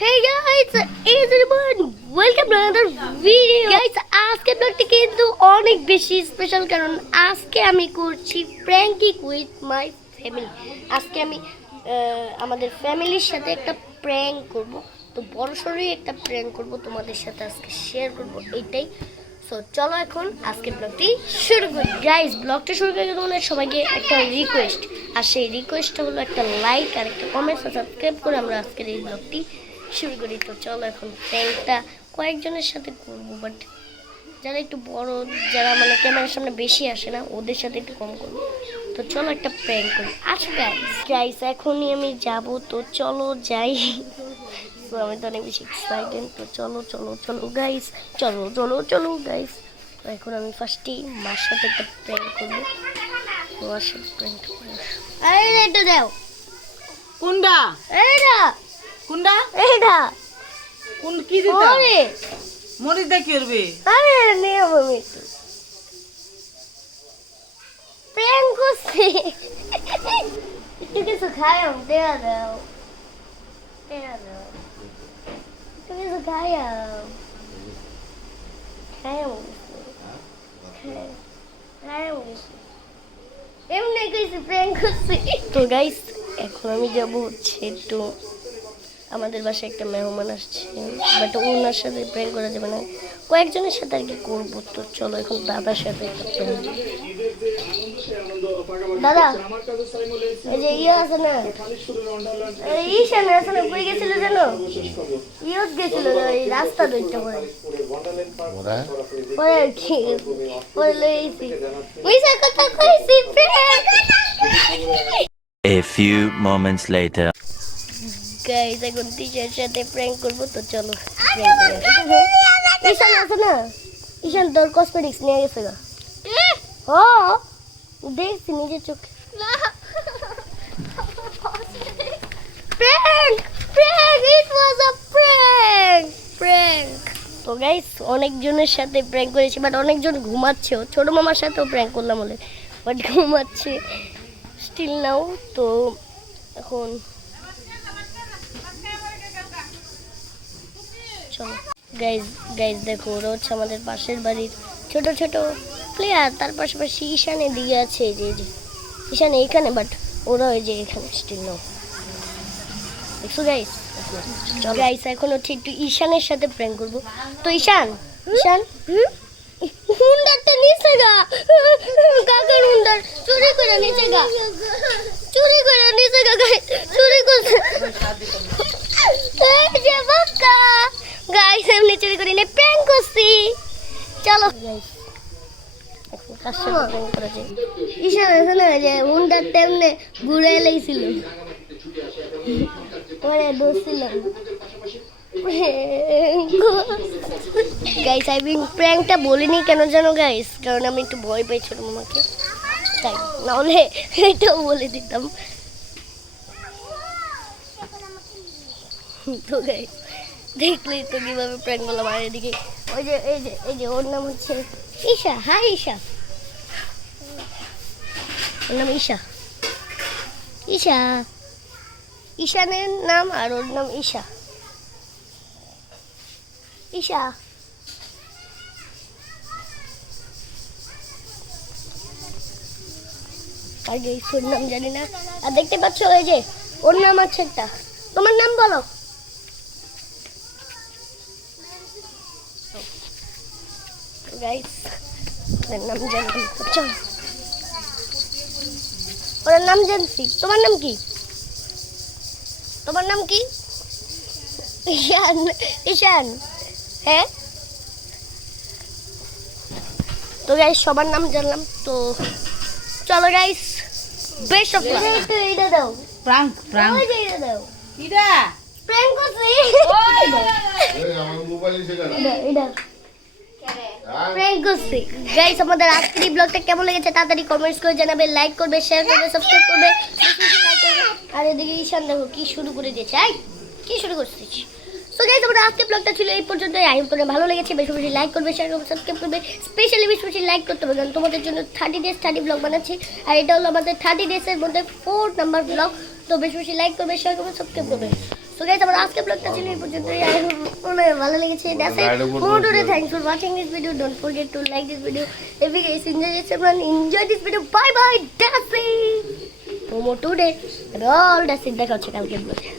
Hey guys, it's everyone. Welcome to another video. Guys, আজকে ব্লগটি কিন্তু অনেক বেশি স্পেশাল কারণ আজকে আমি করছি প্র্যাঙ্কিং উইথ মাই ফ্যামিলি। আজকে আমি আমাদের ফ্যামিলির সাথে একটা প্র্যাঙ্ক করব। তো বড়সড়ই একটা প্র্যাঙ্ক করব, তোমাদের সাথে আজকে শেয়ার করব এইটাই। সো চলো এখন আজকে ব্লগটি শুরু করি। গাইস, ব্লগটা শুরু করে তোমাদের সবাইকে একটা রিকোয়েস্ট, আর সেই রিকোয়েস্টটা হলো একটা লাইক আর একটা কমেন্ট আর সাবস্ক্রাইব করে আমরা আজকের এই ব্লগটি শুরু করি। তো চলো এখন প্র্যাঙ্কটা কয়েকজনের সাথে করবো, বাট যারা একটু বড়, যারা মানে ক্যামেরার সামনে বেশি আসে না, ওদের সাথে একটু কম করবো। তো চলো একটা প্র্যাঙ্ক করি। আচ্ছা গাইস, এখনই আমি যাব, তো চলো যাই। তো আমি তো অনেক বেশি এক্সাইটেড। তো চলো চলো চলো গাইস, চলো চলো চলো গাইস। তো এখন আমি ফার্স্টেই মার সাথে একটা প্র্যাঙ্ক করবো। মার সাথে প্র্যাঙ্ক করবো। এই এটা দাও। কোনটা এইটা কোনটা এইটা কোন কি দিতা ওরে মরিচ দা কি করবে আরে নিয়ে আমি একটু প্র্যাঙ্ক করছি। একটু কিছু খাইও, দেয়া দাও, দেয়া দাও, একটু কিছু খাইও, খাইও খাইও। এমনি কইছি প্র্যাঙ্ক করছি। তো গাইস, এখন আমি যাবো হচ্ছে একটু, আমাদের বাসায় একটা মেহমান আসছে, বাট ওনার সাথে প্র্যাঙ্ক করা যাবে না, কয়েকজনের সাথে আর কি করবো। তো চলো এখন দাদার সাথে একটা প্র্যাঙ্ক। দাদা, এই যে ইয়ে আছে না, ঈশান আছে না, কই গেছিল জানো? ইয়ত গেছিল এই রাস্তা দুইটা পরে পরে আর কি পরে লইছি মিশা কথা কইছি prank. A few moments later. Guys, এখন টিচারের সাথে প্র্যাঙ্ক করবো। তো চলো প্র্যাঙ্ক করি। ঈশান আছে না, ঈশান তোর কসমেটিক্স নিয়ে গেছে গা। ও দেখছি নিজের চোখে। Prank prank, it was a prank prank. তো গাইস, অনেকজনের সাথে প্র্যাঙ্ক করেছি, বাট অনেকজন ঘুমাচ্ছেও। ছোট মামার সাথেও প্র্যাঙ্ক করলাম বলে, বাট ঘুমাচ্ছে স্টিল নাও। তো এখন চলো গাইজ গাইজ দেখো, ওরা হচ্ছে আমাদের পাশের বাড়ির ছোট ছোট প্লেয়ার। তার পাশাপাশি ঈশানের দিকে আছে, এই যে এই যে ঈশান এইখানে, বাট ওরা ওই যে এখানে স্টিল নাও। দেখছো গাইজ? চলো গাইজ, এখন হচ্ছে একটু ঈশানের সাথে প্র্যাঙ্ক করবো। তো ঈশান ঈশান হুন্ডারটা নিচে গা, কাকার হুন্ডার চুরি করে নিচে গা, চুরি করে নিচে গা, চুরি করছে। যে বাক্কা গাইস, এমনি চুরি করে নে প্র্যাঙ্ক করছি। চলো গাইস, এখন কার সাথে প্র্যাঙ্ক করা যায়? ঈশান আছে না, যে হুন্ডারটা এমনি ঘুরে লাইছিল, পরে বসছিলাম। গাইস, আমি প্র্যাঙ্কটা বলিনি কেন জানো গাইস? কারণ আমি একটু ভয় পাই ছোট মামাকে, তাই নাহলে এটাও বলে দিতাম। তো গাইস, দেখলেই তো কিভাবে প্র্যাঙ্ক করলাম। আর এদিকে ওই যে এই যে এই যে ওর নাম হচ্ছে ঈশা। হাই ঈশা, ওর নাম ঈশা। ঈশা ঈশানের নাম, আর ওর নাম ঈশা। ঈশা আর ওর নাম জানি না। আর দেখতে পাচ্ছ ওই যে ওর নাম আছে একটা। তোমার নাম বলো। গাইস, ওর নাম জানি, চল ওর নাম জানছি। তোমার নাম কি? তোমার নাম কি? ঈশান। ঈশান, হ্যাঁ। তো গাইস, সবার নাম জানলাম। তো চলো গাইস, বেস্ট অফ লাক। এইটা দাও প্রাঙ্ক প্রাঙ্ক ওই যে এইটা দাও। কিডা প্র্যাঙ্ক করছি। এই আমার মোবাইল এসে গেল এটা প্র্যাঙ্ক করছি। গাইস, আমাদের আজকের এই ব্লগটা কেমন লেগেছে তাড়াতাড়ি কমেন্টস করে জানাবে, লাইক করবে, শেয়ার করবে, সাবস্ক্রাইব করবে, লাইক করবে। আর এদিকে ঈশান দেখো কি শুরু করে দিয়েছে। এই কি শুরু করছিস? সো গাইস, আমাদের আজকের ব্লগটা ছিল এই পর্যন্তই। আই হোপ তোমাদের ভালো লেগেছে। বেশি বেশি লাইক করবে, শেয়ার করবে, সাবস্ক্রাইব করবে। স্পেশালি বেশি বেশি লাইক করতে হবে, কারণ তোমাদের জন্য 30 ডেজ 30 ব্লগ বানাচ্ছি। আর এটা হলো আমাদের 30 ডেজের মধ্যে 4 নাম্বার ব্লগ। তো বেশি বেশি লাইক করবে, শেয়ার করবে, সাবস্ক্রাইব করবে। সো গাইস আমার আজকে ব্লগটা ছিল এই পর্যন্তই। আই হোপ আপনাদের ভালো লেগেছে। That's it for today. Thanks for watching this video. Don't forget to like this video if you guys enjoy this video. Bye bye. That's it for more today and all. That's it. দেখা হচ্ছে কালকের ব্লগে।